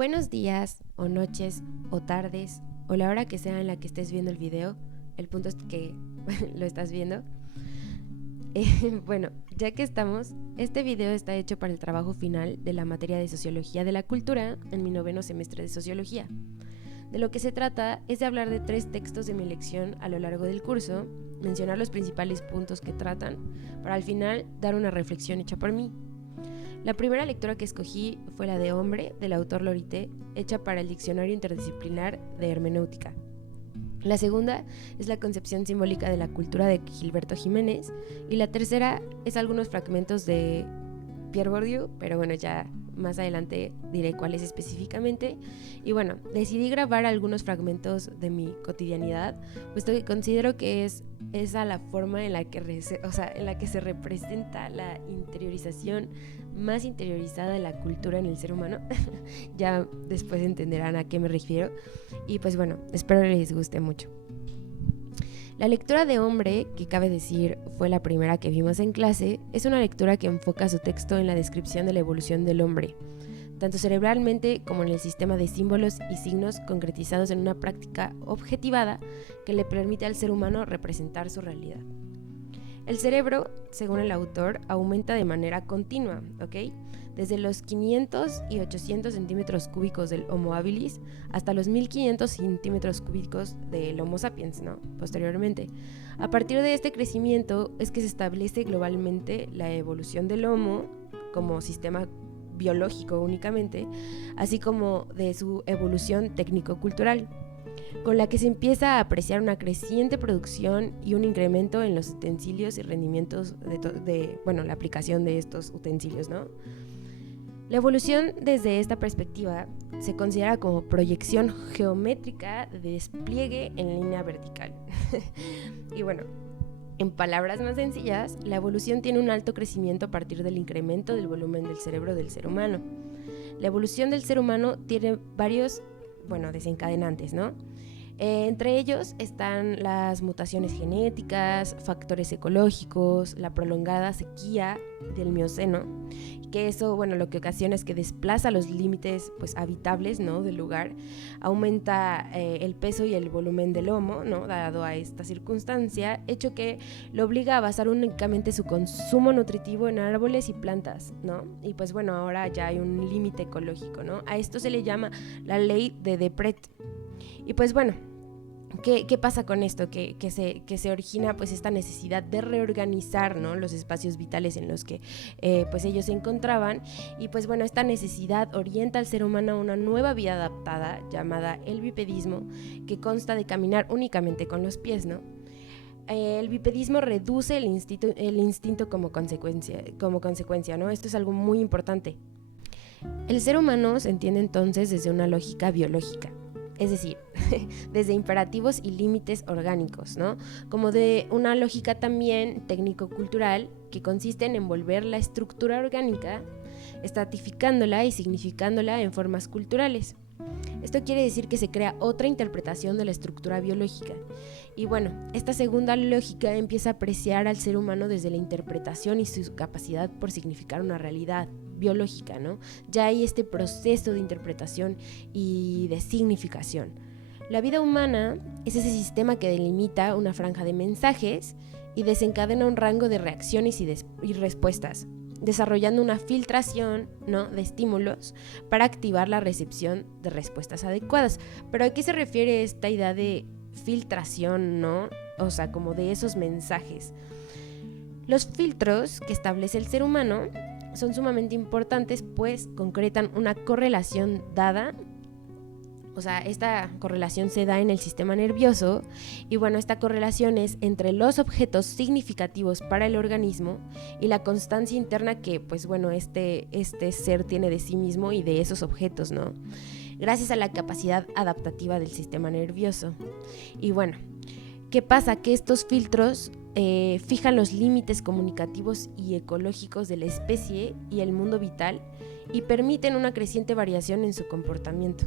Buenos días, o noches, o tardes, o la hora que sea en la que estés viendo el video. El punto es que lo estás viendo. Bueno, ya que estamos, este video está hecho para el trabajo final de la materia de Sociología de la Cultura en mi 9º semestre de Sociología. De lo que se trata es de hablar de 3 textos de mi elección a lo largo del curso, mencionar los principales puntos que tratan, para al final dar una reflexión hecha por mí. La primera lectura que escogí fue la de Hombre, del autor Lorité, hecha para el Diccionario Interdisciplinar de Hermenéutica. La segunda es La concepción simbólica de la cultura de Gilberto Jiménez, y la tercera es algunos fragmentos de Pierre Bourdieu, pero bueno, ya más adelante diré cuáles específicamente. Y bueno, decidí grabar algunos fragmentos de mi cotidianidad, puesto que considero que es esa la forma en la que se representa la interiorización más interiorizada de la cultura en el ser humano. Ya después entenderán a qué me refiero. Y pues bueno, espero les guste mucho. La lectura de Hombre, que cabe decir fue la primera que vimos en clase, es una lectura que enfoca su texto en la descripción de la evolución del hombre, tanto cerebralmente como en el sistema de símbolos y signos concretizados en una práctica objetivada que le permite al ser humano representar su realidad. El cerebro, según el autor, aumenta de manera continua, ¿ok? Desde los 500 y 800 centímetros cúbicos del Homo habilis hasta los 1500 centímetros cúbicos del Homo sapiens, ¿no? Posteriormente. A partir de este crecimiento es que se establece globalmente la evolución del Homo como sistema biológico únicamente, así como de su evolución técnico-cultural, con la que se empieza a apreciar una creciente producción y un incremento en los utensilios y rendimientos de la aplicación de estos utensilios, ¿no? La evolución desde esta perspectiva se considera como proyección geométrica de despliegue en línea vertical. Y bueno, en palabras más sencillas, la evolución tiene un alto crecimiento a partir del incremento del volumen del cerebro del ser humano. La evolución del ser humano tiene varios, desencadenantes, ¿no? Entre ellos están las mutaciones genéticas, factores ecológicos, la prolongada sequía del Mioceno, que eso, lo que ocasiona es que desplaza los límites habitables, ¿no?, del lugar, aumenta el peso y el volumen del Homo, ¿no?, dado a esta circunstancia, hecho que lo obliga a basar únicamente su consumo nutritivo en árboles y plantas, ¿no? Y ahora ya hay un límite ecológico, ¿no? A esto se le llama la ley de Depret. Y ¿qué pasa con esto? Que se origina esta necesidad de reorganizar, ¿no?, los espacios vitales en los que ellos se encontraban. Y esta necesidad orienta al ser humano a una nueva vida adaptada llamada el bipedismo, que consta de caminar únicamente con los pies, ¿no? El bipedismo reduce el instinto como consecuencia, ¿no? Esto es algo muy importante. El ser humano se entiende entonces desde una lógica biológica, es decir, desde imperativos y límites orgánicos, ¿no? Como de una lógica también técnico-cultural que consiste en envolver la estructura orgánica, estratificándola y significándola en formas culturales. Esto quiere decir que se crea otra interpretación de la estructura biológica. Y esta segunda lógica empieza a apreciar al ser humano desde la interpretación y su capacidad por significar una realidad biológica, ¿no? Ya hay este proceso de interpretación y de significación. La vida humana es ese sistema que delimita una franja de mensajes y desencadena un rango de reacciones y respuestas, desarrollando una filtración, ¿no?, de estímulos para activar la recepción de respuestas adecuadas. Pero ¿a qué se refiere esta idea de filtración, ¿no? O sea, como de esos mensajes. Los filtros que establece el ser humano son sumamente importantes, pues concretan una correlación dada. O sea, esta correlación se da en el sistema nervioso y esta correlación es entre los objetos significativos para el organismo y la constancia interna que, este ser tiene de sí mismo y de esos objetos, ¿no? Gracias a la capacidad adaptativa del sistema nervioso. Y ¿qué pasa? Que estos filtros fijan los límites comunicativos y ecológicos de la especie y el mundo vital y permiten una creciente variación en su comportamiento.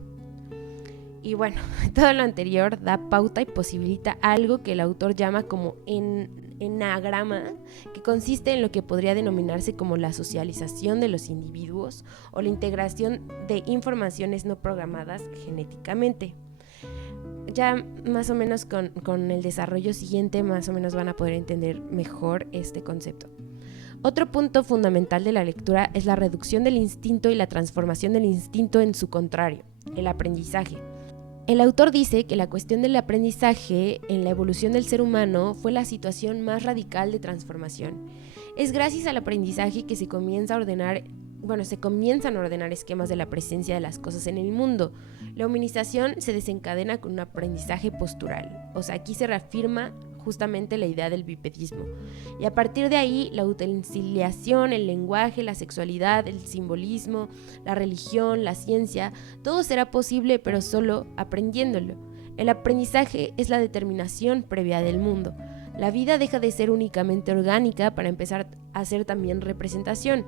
Y todo lo anterior da pauta y posibilita algo que el autor llama como enagrama, que consiste en lo que podría denominarse como la socialización de los individuos o la integración de informaciones no programadas genéticamente. Ya más o menos con el desarrollo siguiente más o menos van a poder entender mejor este concepto. Otro punto fundamental de la lectura es la reducción del instinto y la transformación del instinto en su contrario, el aprendizaje. El autor dice que la cuestión del aprendizaje en la evolución del ser humano fue la situación más radical de transformación. Es gracias al aprendizaje que se comienzan a ordenar esquemas de la presencia de las cosas en el mundo. La humanización se desencadena con un aprendizaje postural, o sea, aquí se reafirma justamente la idea del bipedismo. Y a partir de ahí, la utensiliación, el lenguaje, la sexualidad, el simbolismo, la religión, la ciencia, todo será posible, pero solo aprendiéndolo. El aprendizaje es la determinación previa del mundo. La vida deja de ser únicamente orgánica para empezar a ser también representación.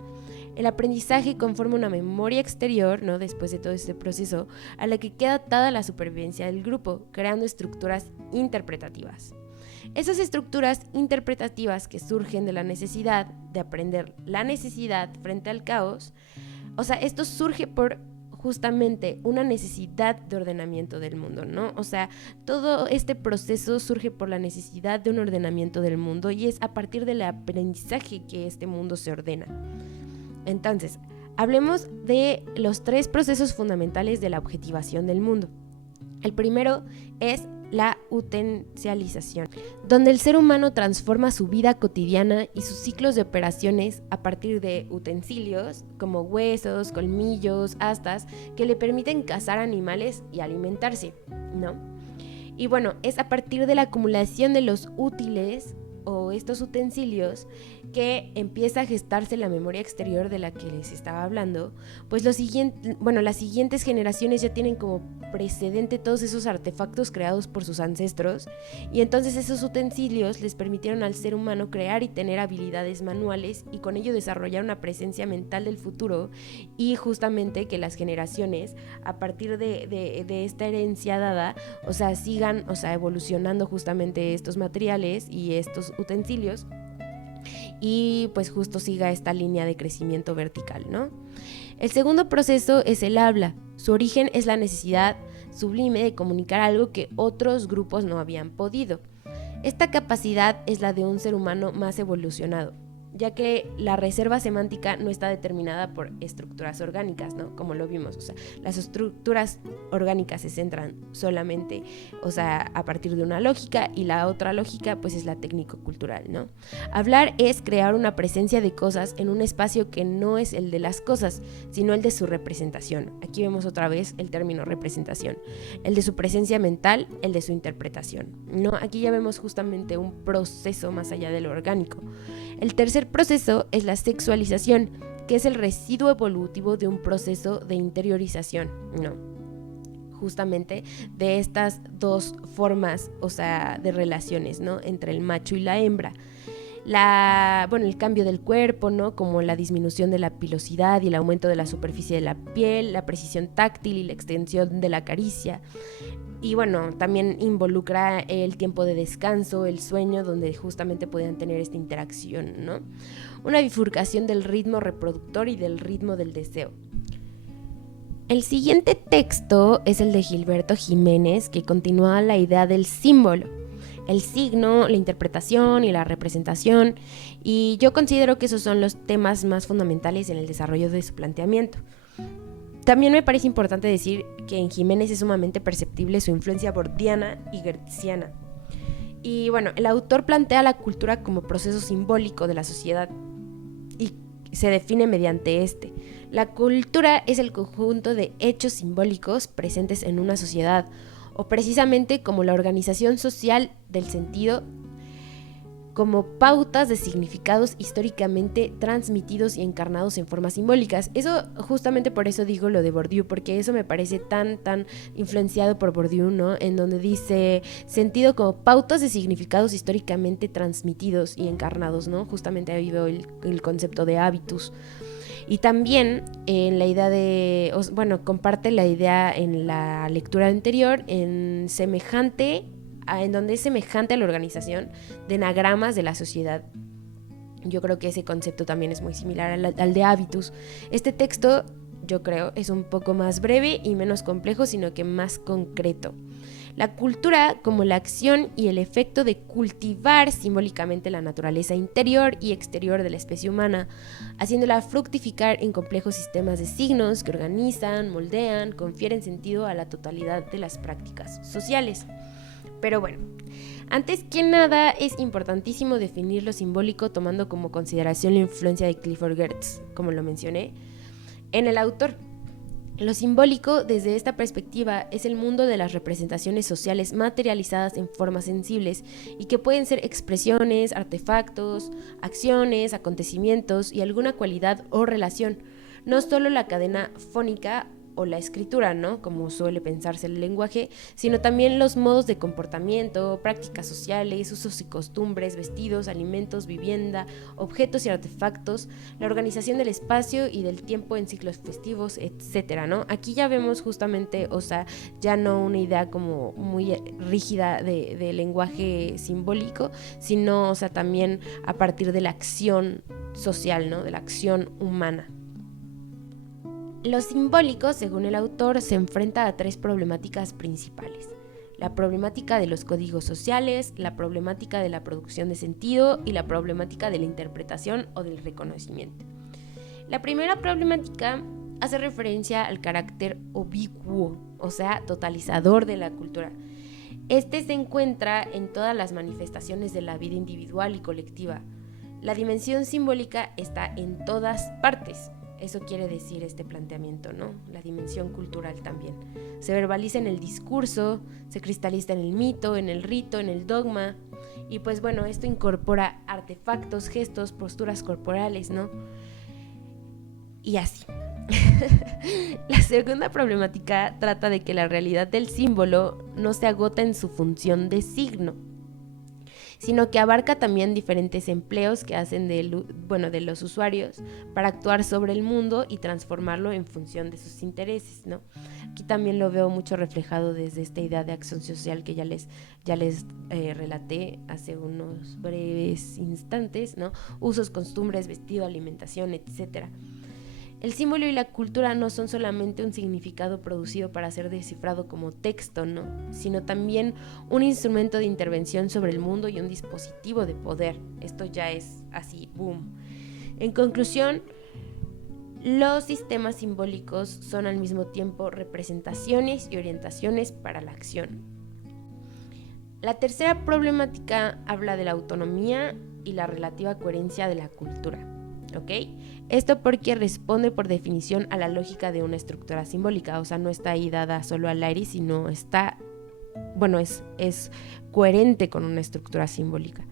El aprendizaje conforma una memoria exterior, ¿no?, después de todo este proceso, a la que queda atada la supervivencia del grupo, creando estructuras interpretativas. Esas estructuras interpretativas que surgen de la necesidad de aprender la necesidad frente al caos, o sea, esto surge por justamente una necesidad de ordenamiento del mundo, ¿no? O sea, todo este proceso surge por la necesidad de un ordenamiento del mundo y es a partir del aprendizaje que este mundo se ordena. Entonces, hablemos de los 3 procesos fundamentales de la objetivación del mundo. El primero es la utensialización, donde el ser humano transforma su vida cotidiana y sus ciclos de operaciones a partir de utensilios como huesos, colmillos, astas, que le permiten cazar animales y alimentarse, ¿no? Y bueno, es a partir de la acumulación de los útiles o estos utensilios que empieza a gestarse la memoria exterior de la que les estaba hablando, pues las siguientes generaciones ya tienen como precedente todos esos artefactos creados por sus ancestros y entonces esos utensilios les permitieron al ser humano crear y tener habilidades manuales y con ello desarrollar una presencia mental del futuro y justamente que las generaciones a partir de esta herencia dada, o sea, sigan, o sea, evolucionando justamente estos materiales y estos utensilios y pues justo siga esta línea de crecimiento vertical, ¿no? El segundo proceso es el habla. Su origen es la necesidad sublime de comunicar algo que otros grupos no habían podido. Esta capacidad es la de un ser humano más evolucionado, ya que la reserva semántica no está determinada por estructuras orgánicas, ¿no? Como lo vimos, o sea, las estructuras orgánicas se centran solamente, o sea, a partir de una lógica y la otra lógica, pues es la técnico-cultural, ¿no? Hablar es crear una presencia de cosas en un espacio que no es el de las cosas, sino el de su representación. Aquí vemos otra vez el término representación, el de su presencia mental, el de su interpretación, ¿no? Aquí ya vemos justamente un proceso más allá de lo orgánico. El tercer proceso es la sexualización, que es el residuo evolutivo de un proceso de interiorización, ¿no? Justamente de estas 2 formas, o sea, de relaciones, ¿no?, entre el macho y la hembra. El cambio del cuerpo, ¿no?, como la disminución de la pilosidad y el aumento de la superficie de la piel, la precisión táctil y la extensión de la caricia. Y bueno, también involucra el tiempo de descanso, el sueño, donde justamente podían tener esta interacción, ¿no? Una bifurcación del ritmo reproductor y del ritmo del deseo. El siguiente texto es el de Gilberto Jiménez, que continúa la idea del símbolo, el signo, la interpretación y la representación, y yo considero que esos son los temas más fundamentales en el desarrollo de su planteamiento. También me parece importante decir que en Jiménez es sumamente perceptible su influencia bordiana y gertziana. Y bueno, el autor plantea la cultura como proceso simbólico de la sociedad y se define mediante este. La cultura es el conjunto de hechos simbólicos presentes en una sociedad, o precisamente como la organización social del sentido, como pautas de significados históricamente transmitidos y encarnados en formas simbólicas. Eso, justamente por eso digo lo de Bourdieu, porque eso me parece tan influenciado por Bourdieu, ¿no? En donde dice sentido como pautas de significados históricamente transmitidos y encarnados, ¿no? Justamente ha habido el concepto de habitus. Y también en la idea de, comparte la idea en la lectura anterior en semejante en donde es semejante a la organización de enagramas de la sociedad. Yo creo que ese concepto también es muy similar al de Habitus. Este texto, yo creo, es un poco más breve y menos complejo, sino que más concreto. La cultura como la acción y el efecto de cultivar simbólicamente la naturaleza interior y exterior de la especie humana, haciéndola fructificar en complejos sistemas de signos que organizan, moldean, confieren sentido a la totalidad de las prácticas sociales. Pero bueno, antes que nada es importantísimo definir lo simbólico tomando como consideración la influencia de Clifford Geertz, como lo mencioné, en el autor. Lo simbólico, desde esta perspectiva, es el mundo de las representaciones sociales materializadas en formas sensibles y que pueden ser expresiones, artefactos, acciones, acontecimientos y alguna cualidad o relación, no solo la cadena fónica o la escritura, ¿no? Como suele pensarse el lenguaje, sino también los modos de comportamiento, prácticas sociales, usos y costumbres, vestidos, alimentos, vivienda, objetos y artefactos, la organización del espacio y del tiempo en ciclos festivos, etcétera, ¿no? Aquí ya vemos justamente, o sea, ya no una idea como muy rígida de lenguaje simbólico, sino, o sea, también a partir de la acción social, ¿no? De la acción humana. Lo simbólico, según el autor, se enfrenta a 3 problemáticas principales: la problemática de los códigos sociales, la problemática de la producción de sentido y la problemática de la interpretación o del reconocimiento. La primera problemática hace referencia al carácter ubicuo, o sea, totalizador de la cultura. Este se encuentra en todas las manifestaciones de la vida individual y colectiva. La dimensión simbólica está en todas partes. Eso quiere decir este planteamiento, ¿no? La dimensión cultural también. Se verbaliza en el discurso, se cristaliza en el mito, en el rito, en el dogma. Y pues bueno, esto incorpora artefactos, gestos, posturas corporales, ¿no? Y así. La segunda problemática trata de que la realidad del símbolo no se agota en su función de signo, sino que abarca también diferentes empleos que hacen de los usuarios para actuar sobre el mundo y transformarlo en función de sus intereses, ¿no? Aquí también lo veo mucho reflejado desde esta idea de acción social que ya les relaté hace unos breves instantes, ¿no? Usos, costumbres, vestido, alimentación, etcétera. El símbolo y la cultura no son solamente un significado producido para ser descifrado como texto, ¿no? Sino también un instrumento de intervención sobre el mundo y un dispositivo de poder. Esto ya es así, boom. En conclusión, los sistemas simbólicos son al mismo tiempo representaciones y orientaciones para la acción. La tercera problemática habla de la autonomía y la relativa coherencia de la cultura. ¿Ok? Esto porque responde por definición a la lógica de una estructura simbólica, o sea, no está ahí dada solo al aire, sino está, es coherente con una estructura simbólica.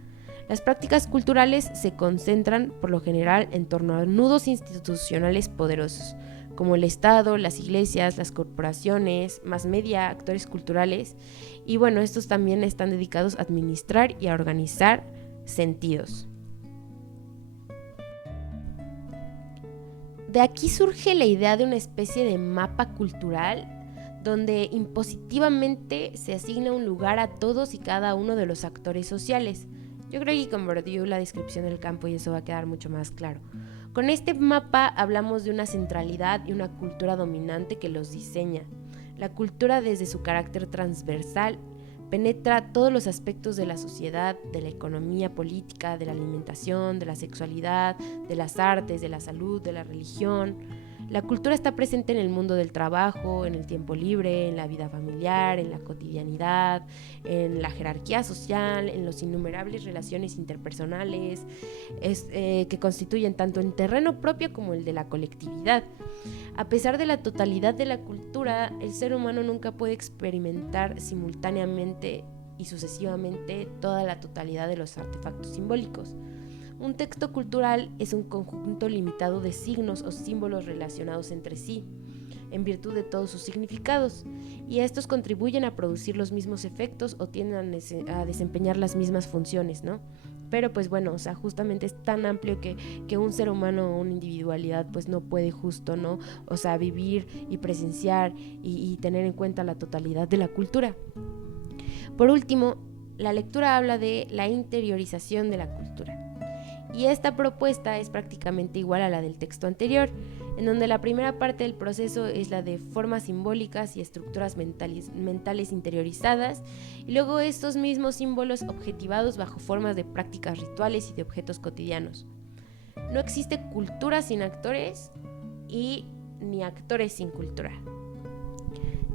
Las prácticas culturales se concentran por lo general en torno a nudos institucionales poderosos, como el Estado, las iglesias, las corporaciones, más media, actores culturales, y bueno, estos también están dedicados a administrar y a organizar sentidos. De aquí surge la idea de una especie de mapa cultural donde impositivamente se asigna un lugar a todos y cada uno de los actores sociales. Yo creo que con Bourdieu la descripción del campo y eso va a quedar mucho más claro. Con este mapa hablamos de una centralidad y una cultura dominante que los diseña. La cultura, desde su carácter transversal, penetra todos los aspectos de la sociedad, de la economía política, de la alimentación, de la sexualidad, de las artes, de la salud, de la religión. La cultura está presente en el mundo del trabajo, en el tiempo libre, en la vida familiar, en la cotidianidad, en la jerarquía social, en las innumerables relaciones interpersonales que constituyen tanto el terreno propio como el de la colectividad. A pesar de la totalidad de la cultura, el ser humano nunca puede experimentar simultáneamente y sucesivamente toda la totalidad de los artefactos simbólicos. Un texto cultural es un conjunto limitado de signos o símbolos relacionados entre sí, en virtud de todos sus significados, y estos contribuyen a producir los mismos efectos o tienden a desempeñar las mismas funciones, ¿no? Pero pues bueno, o sea, justamente es tan amplio que un ser humano o una individualidad pues no puede justo, ¿no? O sea, vivir y presenciar y tener en cuenta la totalidad de la cultura. Por último, la lectura habla de la interiorización de la cultura. Y esta propuesta es prácticamente igual a la del texto anterior, en donde la primera parte del proceso es la de formas simbólicas y estructuras mentales interiorizadas, y luego estos mismos símbolos objetivados bajo formas de prácticas rituales y de objetos cotidianos. No existe cultura sin actores y ni actores sin cultura.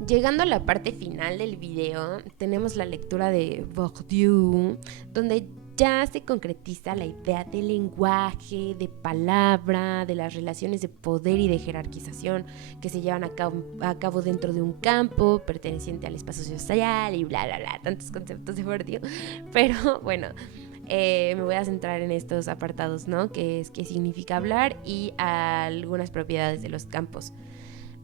Llegando a la parte final del video, tenemos la lectura de Bourdieu, donde ya se concretiza la idea del lenguaje, de palabra, de las relaciones de poder y de jerarquización que se llevan a cabo dentro de un campo perteneciente al espacio social y bla, bla, bla, tantos conceptos de Bourdieu. Pero bueno, me voy a centrar en estos apartados, ¿no? Que es qué significa hablar y algunas propiedades de los campos.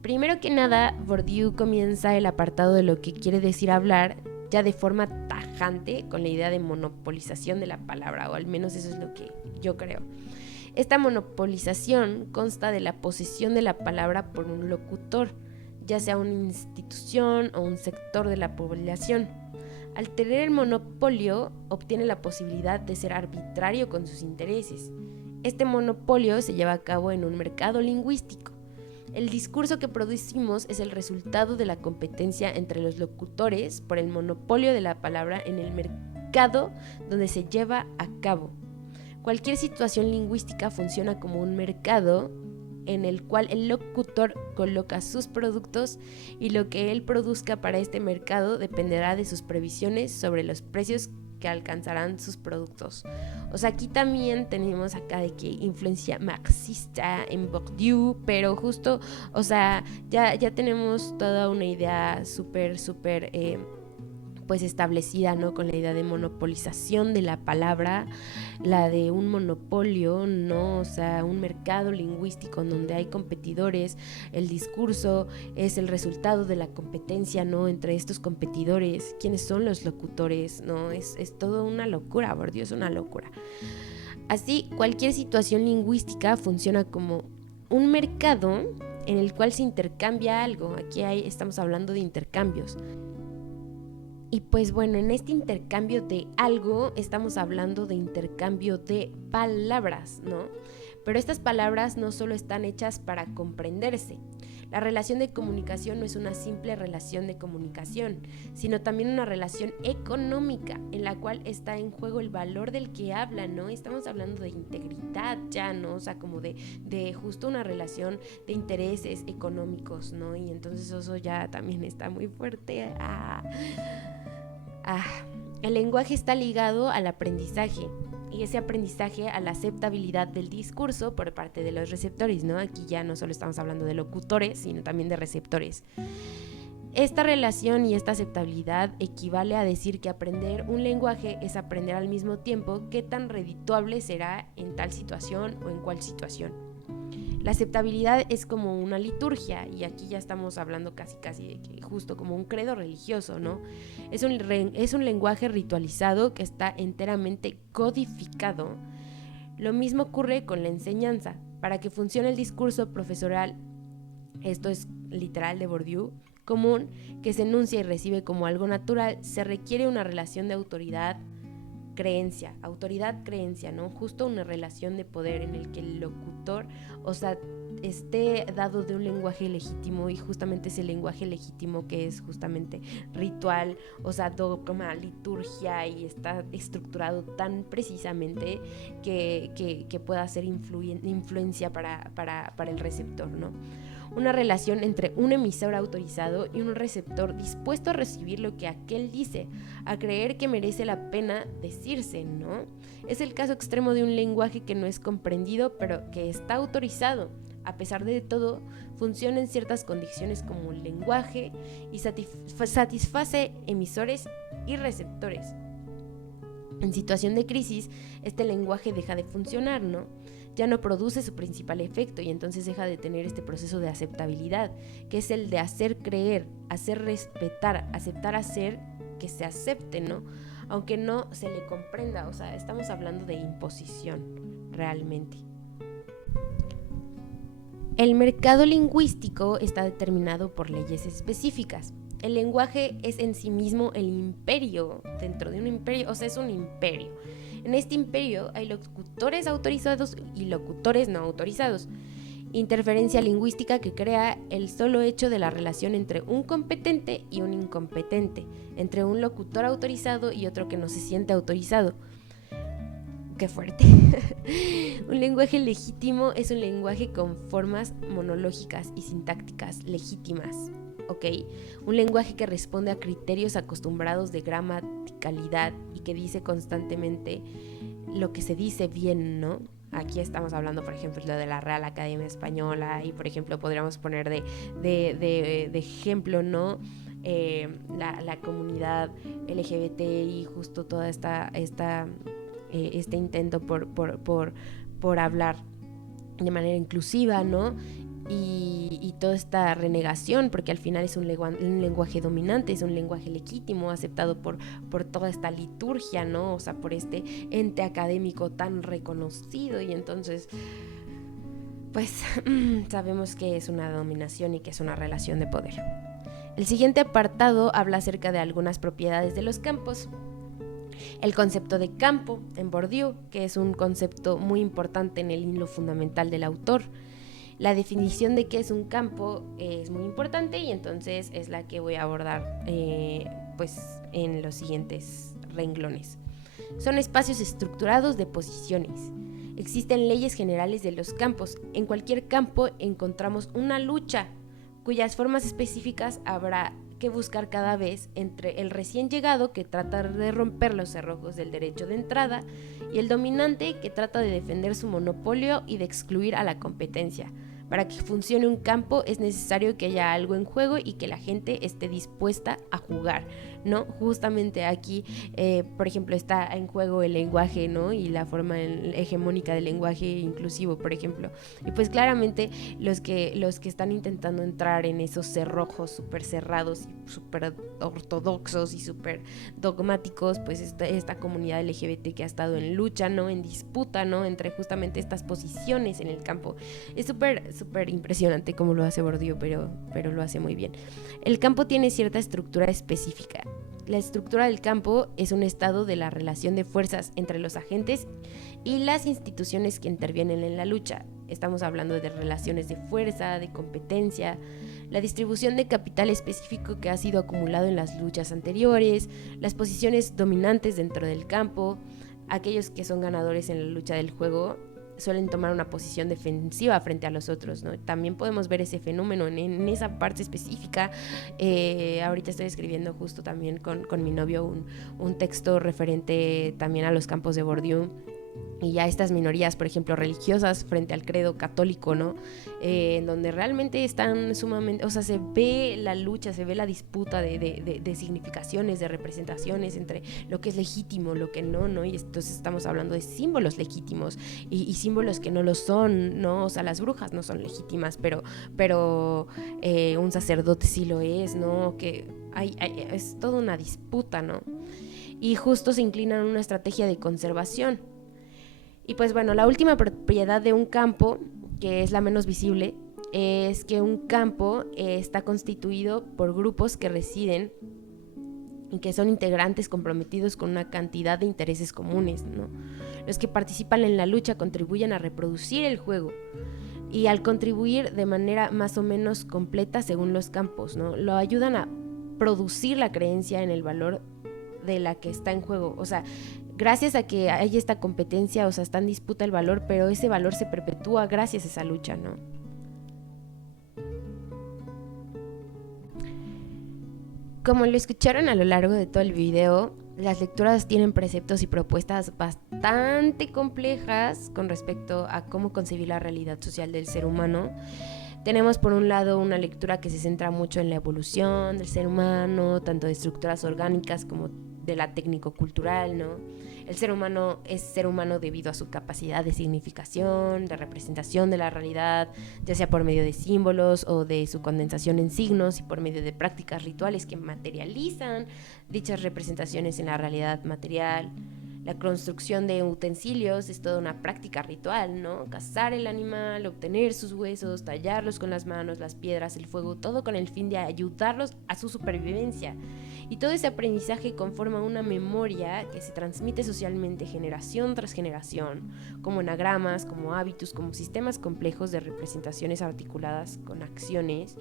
Primero que nada, Bourdieu comienza el apartado de lo que quiere decir hablar ya de forma tajante con la idea de monopolización de la palabra, o al menos eso es lo que yo creo. Esta monopolización consta de la posesión de la palabra por un locutor, ya sea una institución o un sector de la población. Al tener el monopolio, obtiene la posibilidad de ser arbitrario con sus intereses. Este monopolio se lleva a cabo en un mercado lingüístico. El discurso que producimos es el resultado de la competencia entre los locutores por el monopolio de la palabra en el mercado donde se lleva a cabo. Cualquier situación lingüística funciona como un mercado en el cual el locutor coloca sus productos y lo que él produzca para este mercado dependerá de sus previsiones sobre los precios que alcanzarán sus productos. O sea, aquí también tenemos acá de que influencia marxista en Bourdieu, pero justo, o sea, ya tenemos toda una idea súper pues establecida, ¿no? Con la idea de monopolización de la palabra, la de un monopolio, ¿no? O sea, un mercado lingüístico en donde hay competidores, el discurso es el resultado de la competencia, ¿no? Entre estos competidores, ¿quiénes son los locutores? ¿No? Es todo una locura, Bourdieu es una locura. Así, cualquier situación lingüística funciona como un mercado en el cual se intercambia algo. Aquí estamos hablando de intercambios. Y pues bueno, en este intercambio de algo estamos hablando de intercambio de palabras, ¿no? Pero estas palabras no solo están hechas para comprenderse. La relación de comunicación no es una simple relación de comunicación, sino también una relación económica en la cual está en juego el valor del que habla, ¿no? Estamos hablando de integridad ya, ¿no? O sea, como de justo una relación de intereses económicos, ¿no? Y entonces eso ya también está muy fuerte. El lenguaje está ligado al aprendizaje y ese aprendizaje a la aceptabilidad del discurso por parte de los receptores, ¿no? Aquí ya no solo estamos hablando de locutores, sino también de receptores. Esta relación y esta aceptabilidad equivale a decir que aprender un lenguaje es aprender al mismo tiempo qué tan redituable será en tal situación o en cual situación. La aceptabilidad es como una liturgia, y aquí ya estamos hablando casi de que justo como un credo religioso, ¿no? Es un lenguaje ritualizado que está enteramente codificado. Lo mismo ocurre con la enseñanza. Para que funcione el discurso profesoral, esto es literal de Bourdieu, común, que se enuncia y recibe como algo natural, se requiere una relación de autoridad-creencia, ¿no? Justo una relación de poder en el que el locutor, o sea, esté dado de un lenguaje legítimo, y justamente ese lenguaje legítimo que es justamente ritual, o sea, dogma, liturgia, y está estructurado tan precisamente que pueda ser influencia para el receptor, ¿no? Una relación entre un emisor autorizado y un receptor dispuesto a recibir lo que aquel dice, a creer que merece la pena decirse, ¿no? Es el caso extremo de un lenguaje que no es comprendido, pero que está autorizado. A pesar de todo, funciona en ciertas condiciones como el lenguaje y satisface emisores y receptores. En situación de crisis, este lenguaje deja de funcionar, ¿no? Ya no produce su principal efecto y entonces deja de tener este proceso de aceptabilidad, que es el de hacer creer, hacer respetar, aceptar hacer que se acepte, ¿no? Aunque no se le comprenda, o sea, estamos hablando de imposición realmente. El mercado lingüístico está determinado por leyes específicas. El lenguaje es en sí mismo el imperio, dentro de un imperio, o sea, es un imperio. En este imperio hay locutores autorizados y locutores no autorizados. Interferencia lingüística que crea el solo hecho de la relación entre un competente y un incompetente, entre un locutor autorizado y otro que no se siente autorizado. ¡Qué fuerte! Un lenguaje legítimo es un lenguaje con formas monológicas y sintácticas legítimas, ¿ok? Un lenguaje que responde a criterios acostumbrados de gramaticalidad y que dice constantemente lo que se dice bien, ¿no? Aquí estamos hablando, por ejemplo, de la Real Academia Española y, por ejemplo, podríamos poner de ejemplo, ¿no? La comunidad LGBT y justo toda este intento por hablar de manera inclusiva, ¿no? Y toda esta renegación, porque al final es un lenguaje dominante, es un lenguaje legítimo, aceptado por toda esta liturgia, ¿no? O sea, por este ente académico tan reconocido, y entonces, pues, sabemos que es una dominación y que es una relación de poder. El siguiente apartado habla acerca de algunas propiedades de los campos. El concepto de campo en Bourdieu, que es un concepto muy importante en el hilo fundamental del autor. La definición de qué es un campo es muy importante y entonces es la que voy a abordar pues en los siguientes renglones. Son espacios estructurados de posiciones. Existen leyes generales de los campos. En cualquier campo encontramos una lucha cuyas formas específicas habrá que buscar cada vez entre el recién llegado que trata de romper los cerrojos del derecho de entrada y el dominante que trata de defender su monopolio y de excluir a la competencia. Para que funcione un campo es necesario que haya algo en juego y que la gente esté dispuesta a jugar, ¿no? Justamente aquí, por ejemplo, está en juego el lenguaje, ¿no? Y la forma hegemónica del lenguaje inclusivo, por ejemplo. Y pues claramente los que están intentando entrar en esos cerrojos súper cerrados y súper ortodoxos y súper dogmáticos, pues esta comunidad LGBT que ha estado en lucha, ¿no? En disputa, ¿no? Entre justamente estas posiciones en el campo. Es súper impresionante cómo lo hace Bourdieu, pero lo hace muy bien. El campo tiene cierta estructura específica. La estructura del campo es un estado de la relación de fuerzas entre los agentes y las instituciones que intervienen en la lucha. Estamos hablando de relaciones de fuerza, de competencia, la distribución de capital específico que ha sido acumulado en las luchas anteriores, las posiciones dominantes dentro del campo. Aquellos que son ganadores en la lucha del juego suelen tomar una posición defensiva frente a los otros, ¿no? También podemos ver ese fenómeno en esa parte específica. Ahorita estoy escribiendo justo también con mi novio un texto referente también a los campos de Bourdieu y a estas minorías, por ejemplo, religiosas frente al credo católico, ¿no? En donde realmente están sumamente, o sea, se ve la lucha, se ve la disputa de significaciones, de representaciones entre lo que es legítimo, lo que no, ¿no? Y entonces estamos hablando de símbolos legítimos y símbolos que no lo son, ¿no? O sea, las brujas no son legítimas, pero un sacerdote sí lo es, ¿no? Que es toda una disputa, ¿no? Y justo se inclinan a una estrategia de conservación. Y pues bueno, la última propiedad de un campo, que es la menos visible, es que un campo está constituido por grupos que residen y que son integrantes comprometidos con una cantidad de intereses comunes, ¿no? Los que participan en la lucha contribuyen a reproducir el juego y al contribuir de manera más o menos completa según los campos, ¿no? Lo ayudan a producir la creencia en el valor de la que está en juego, o sea, gracias a que hay esta competencia, o sea, está en disputa el valor, pero ese valor se perpetúa gracias a esa lucha, ¿no? Como lo escucharon a lo largo de todo el video, las lecturas tienen preceptos y propuestas bastante complejas con respecto a cómo concebir la realidad social del ser humano. Tenemos por un lado una lectura que se centra mucho en la evolución del ser humano, tanto de estructuras orgánicas como de la técnico-cultural, ¿no? El ser humano es ser humano debido a su capacidad de significación, de representación de la realidad, ya sea por medio de símbolos o de su condensación en signos y por medio de prácticas rituales que materializan dichas representaciones en la realidad material. La construcción de utensilios es toda una práctica ritual, ¿no? Cazar el animal, obtener sus huesos, tallarlos con las manos, las piedras, el fuego, todo con el fin de ayudarlos a su supervivencia. Y todo ese aprendizaje conforma una memoria que se transmite socialmente generación tras generación, como enagramas, como hábitos, como sistemas complejos de representaciones articuladas con acciones.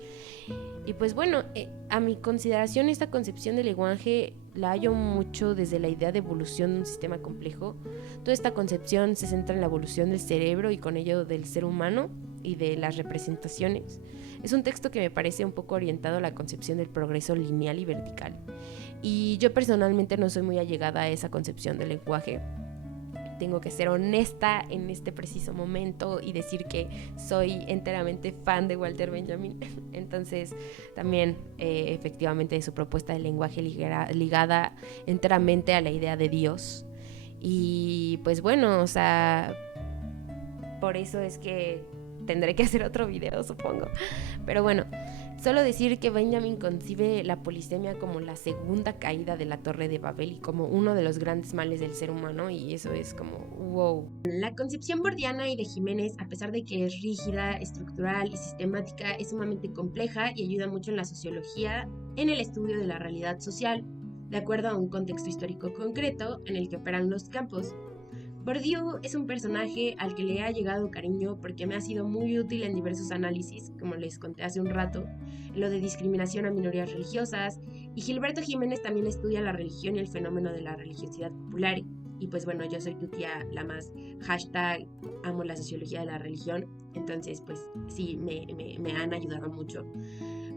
Y pues bueno, a mi consideración esta concepción del lenguaje la hallo mucho desde la idea de evolución de un sistema complejo. Toda esta concepción se centra en la evolución del cerebro y con ello del ser humano y de las representaciones. Es un texto que me parece un poco orientado a la concepción del progreso lineal y vertical. Y yo personalmente no soy muy allegada a esa concepción del lenguaje. Tengo que ser honesta en este preciso momento y decir que soy enteramente fan de Walter Benjamin. Entonces, también efectivamente su propuesta de lenguaje ligada enteramente a la idea de Dios. Y pues bueno, o sea, por eso es que tendré que hacer otro video, supongo. Pero bueno, solo decir que Benjamin concibe la polisemia como la segunda caída de la Torre de Babel y como uno de los grandes males del ser humano, y eso es como wow. La concepción bordiana y de Jiménez, a pesar de que es rígida, estructural y sistemática, es sumamente compleja y ayuda mucho en la sociología en el estudio de la realidad social, de acuerdo a un contexto histórico concreto en el que operan los campos. Bourdieu es un personaje al que le ha llegado cariño porque me ha sido muy útil en diversos análisis, como les conté hace un rato, en lo de discriminación a minorías religiosas, y Gilberto Jiménez también estudia la religión y el fenómeno de la religiosidad popular, y pues bueno, yo soy tu tía la más hashtag amo la sociología de la religión, entonces pues sí, me han ayudado mucho.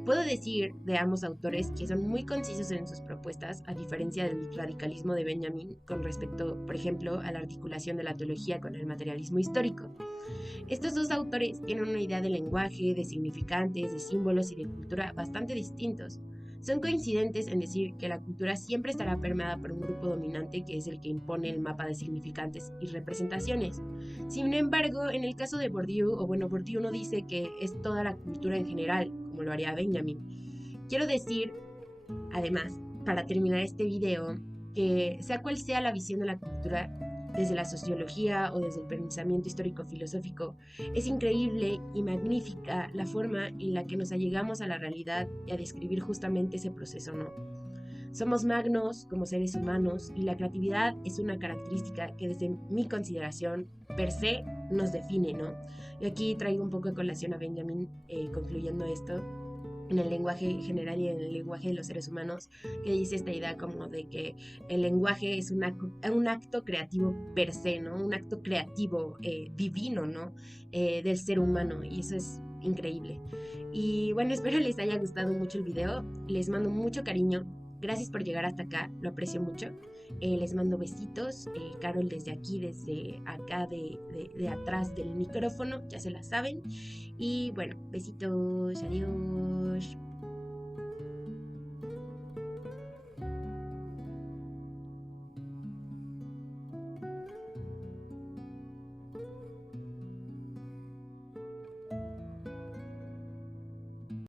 Puedo decir de ambos autores que son muy concisos en sus propuestas, a diferencia del radicalismo de Benjamin con respecto, por ejemplo, a la articulación de la teología con el materialismo histórico. Estos dos autores tienen una idea de lenguaje, de significantes, de símbolos y de cultura bastante distintos. Son coincidentes en decir que la cultura siempre estará permeada por un grupo dominante que es el que impone el mapa de significantes y representaciones. Sin embargo, en el caso de Bourdieu, Bourdieu no dice que es toda la cultura en general, como lo haría Benjamin. Quiero decir, además, para terminar este video, que sea cual sea la visión de la cultura, desde la sociología o desde el pensamiento histórico-filosófico, es increíble y magnífica la forma en la que nos allegamos a la realidad y a describir justamente ese proceso, ¿no? Somos magnos como seres humanos y la creatividad es una característica que desde mi consideración per se nos define, ¿no? Y aquí traigo un poco de colación a Benjamin concluyendo esto en el lenguaje general y en el lenguaje de los seres humanos, que dice esta idea como de que el lenguaje es un acto creativo per se, ¿no? Un acto creativo divino, ¿no? Del ser humano, y eso es increíble. Y bueno, espero les haya gustado mucho el video, les mando mucho cariño, gracias por llegar hasta acá, lo aprecio mucho. Les mando besitos, Carol desde aquí, desde acá de atrás del micrófono, ya se la saben. Y bueno, besitos, adiós.